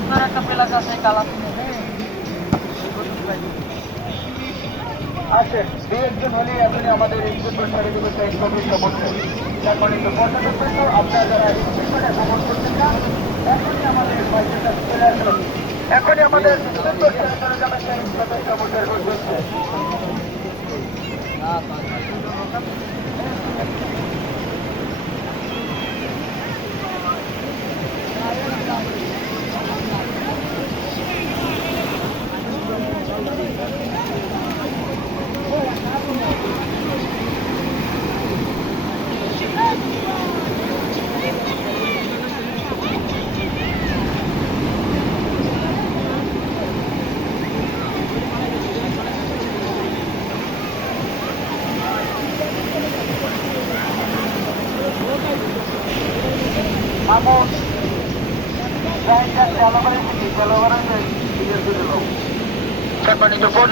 আপনার একটা পেলাক আছে কালা আসেন দু একজন হলে এখনই আমাদের ইনস্টিটিউট সাড়ে দেবে সাইড কমিটি বলছেন তারপরে তো পর্যটক বন্ধু আপনারা যারা ইনস্টিটিউটে ভ্রমণ করছেন না এখনই আমাদের চলে আসুন এখনই আমাদের side committee Vamos. Ya, ya, ya lo veré, ya lo veré. Sir, panito po.